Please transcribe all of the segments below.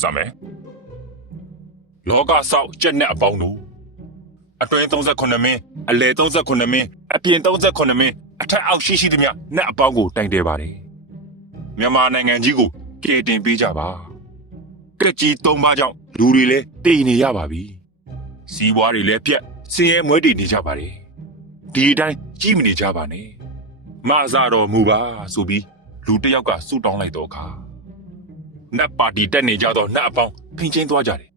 စမယ်လောကဆောက်ကျက်နဲ့အပေါင်းတို့အတွင်း38မင်းအလယ်38မင်းအပြင်38မင်းအထက်အောက်ရှိရှိသမျှနဲ့အပေါင်းကိုတိုင်တယ်ပါတယ်မြန်မာနိုင်ငံကြီးကိုကယ်တင်ပေးကြပါကက်ကြီးသုံးပါးကြောင့်လူတွေလည်းတည်နေရပါပြီစီးပွားတွေလည်းပြက်စင်ရဲမွဲတည်နေကြပါတယ်ဒီအတိုင်းကြီးမနေကြပါနဲ့မအစားတော်မူပါဆိုပြီးလူတစ်ယောက်ကဆူတောင်းလိုက်တော့အခါ နတ်ပါတီတက်နေကြတော့နတ်အပေါင်းဖိန်ချင်းသွားကြတယ်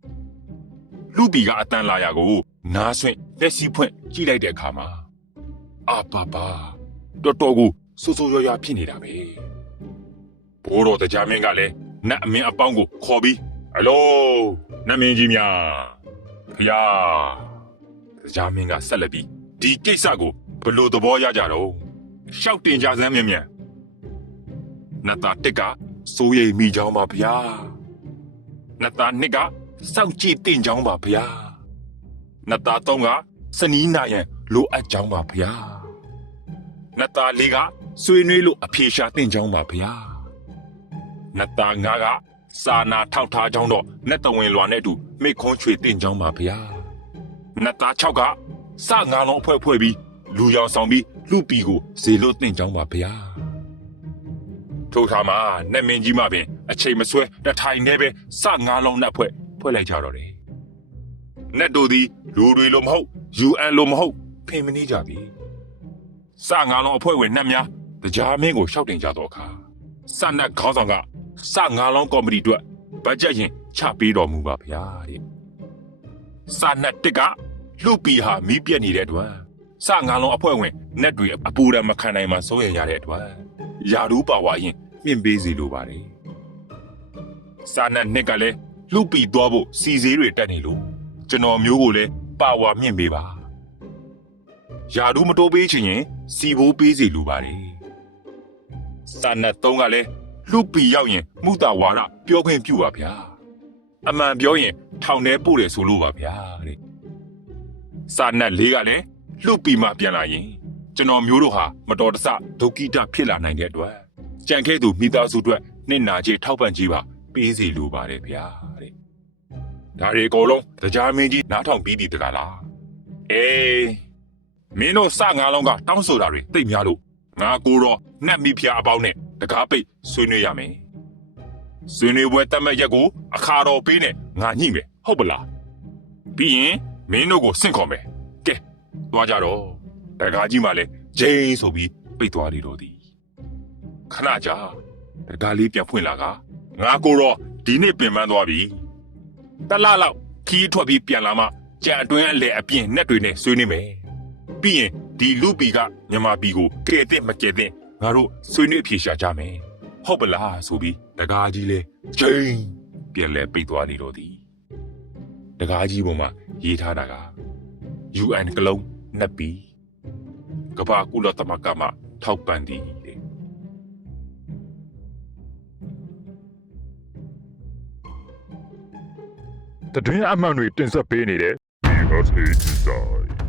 လူပီကအတန်လာရကို နားဆွင့်လက်စီးဖွင့်ကြည့်လိုက်တဲ့အခါမှာအာပါပါတော်တော်ကိုစိုးစိုးရွားရွားဖြစ်နေတာပဲဘိုးတော်တရားမင်းကလည်းနတ်အမင်းအပေါင်းကိုခေါ်ပြီးဟယ်လိုနတ်မင်းကြီးများဖျားတရားမင်းကဆက်လက်ပြီးဒီကိစ္စကိုဘယ်လိုသဘောရကြတော့ရှောက်တင်ကြစမ်းမြန်မြန်နတ်သားတစ်က စိုးရိမ်မိကြောင်းပါဗျာနတ်သားနှစ်ကစောင့်ကြည့်တင်ကြောင်းပါဗျာနတ်သားသုံးကစနီးနာရန်လိုအပ်ကြောင်းပါဗျာနတ်သားလေးကဆွေးနွေးလို့အဖြေရှာတင်ကြောင်းပါဗျာနတ်သားငါးကစာနာထောက်ထားကြောင်းတော့နတ်တဝင်လွာနဲ့အတူမိခွန်းချွေတင်ကြောင်းပါဗျာနတ်သား၆ကစငါးလုံးအဖွဲဖွဲပြီးလူရောင်ဆောင်ပြီးလူပီကိုဇေလို့တင်ကြောင်းပါဗျာ ထို့ခါမှာနတ်မင်းကြီးမှပင်အချိန်မဆွဲတထိုင်နေပဲစငါးလုံးနတ်ဖွဲ့ဖွဲ့လိုက်ကြတော့တယ်။နတ်တို့သည်လူတွေလိုမဟုတ် UN လိုမဟုတ်ဖင်မနေကြပြီ။စငါးလုံးအဖွဲ့ဝင်နတ်များတရားမင်းကိုရှောက်တင်ကြတော့အခါစနတ်ခေါင်းဆောင်ကစငါးလုံးကော်မတီအတွက်ဘတ်ဂျက်ရင်ချပေးတော်မူပါဗျာတဲ့။စနတ်တစ်ကလူပီဟာမီးပြက်နေတဲ့အတွက်စငါးလုံးအဖွဲ့ဝင်နတ်တွေအပူရမခံနိုင်မှစိုးရိမ်ရတဲ့အတွက် ယာရူပါဝါရင်မြင့်ပေးစီလိုပါတယ်။စာနတ်နှစ်ကလည်းလူပီသွားဖို့စီစည်းတွေတက်နေလို့ကျွန်တော်မျိုးကိုလည်းပါဝါမြင့်ပေးပါ။ယာရူမတိုးပေးချင်ရင်စီဘိုးပေးစီလိုပါတယ်။စာနတ်သုံးကလည်းလူပီရောက်ရင်မှုတာဝါဒပြောခွင့်ပြုပါဗျာ။အမှန်ပြောရင်ထောင်ထဲပို့တယ်ဆိုလို့ပါဗျာတဲ့။စာနတ်လေးကလည်းလူပီမှပြန်လာရင် ကျွန်တော်မျိုးတို့ဟာမတော်တဆဒုက္ခိတဖြစ်လာနိုင်တဲ့အတွက်ကြံခဲ့သူမိသားစုအတွက်နှင့်နာကြီးထောက်ပံ့ကြီးပါပေးစီလိုပါတယ်ဗျာတဲ့ဒါတွေအကုန်လုံးတရားမင်းကြီးနားထောင်ပြီးပြီတလားလားအေးမင်းတို့စငါးလုံးကတောင်းဆိုတာတွေသိပ်များလို့ငါကိုတော့နှက်မိဖျားအပေါင်းနဲ့တကားပိတ်ဆွေးနွေးရမယ်ဆွေးနွေးပွဲတတ်မဲ့ရက်ကိုအခါတော်ပေးနဲ့ငါညှိမယ်ဟုတ်ပလားပြီးရင်မင်းတို့ကိုဆင့်ခေါ်မယ်ကဲသွားကြတော့ တကားကြီးမှလည်းဂျိန်းဆိုပြီးပိတ်သွားလေတော့သည်ခဏကြာတကားလေးပြန်ဖွင့်လာကငါကိုတော့ဒီနေ့ပင်ပန်းသွားပြီတလားလောက်ခီးထွက်ပြီးပြန်လာမှကြံအတွင်းအလဲအပြင်နဲ့တွေနဲ့ဆွေးနေမယ်ပြီးရင်ဒီလူပီကမြန်မာပီကိုကဲတဲ့မကဲတဲ့ငါတို့ဆွေးနွေးအဖြေရှာကြမယ်ဟုတ်ပလားဆိုပြီးတကားကြီးလဲဂျိန်းပြန်လဲပိတ်သွားလေတော့သည်တကားကြီးပေါ်မှာရေးထားတာက UN ကလုံးနှစ်ပီ ကမ္ဘာကုလသမဂ္ဂမှထောက်ပံ့သည်တဲ့တတွင်းအမှန်တွေတင်ဆက်ပေးနေတဲ့ USA Design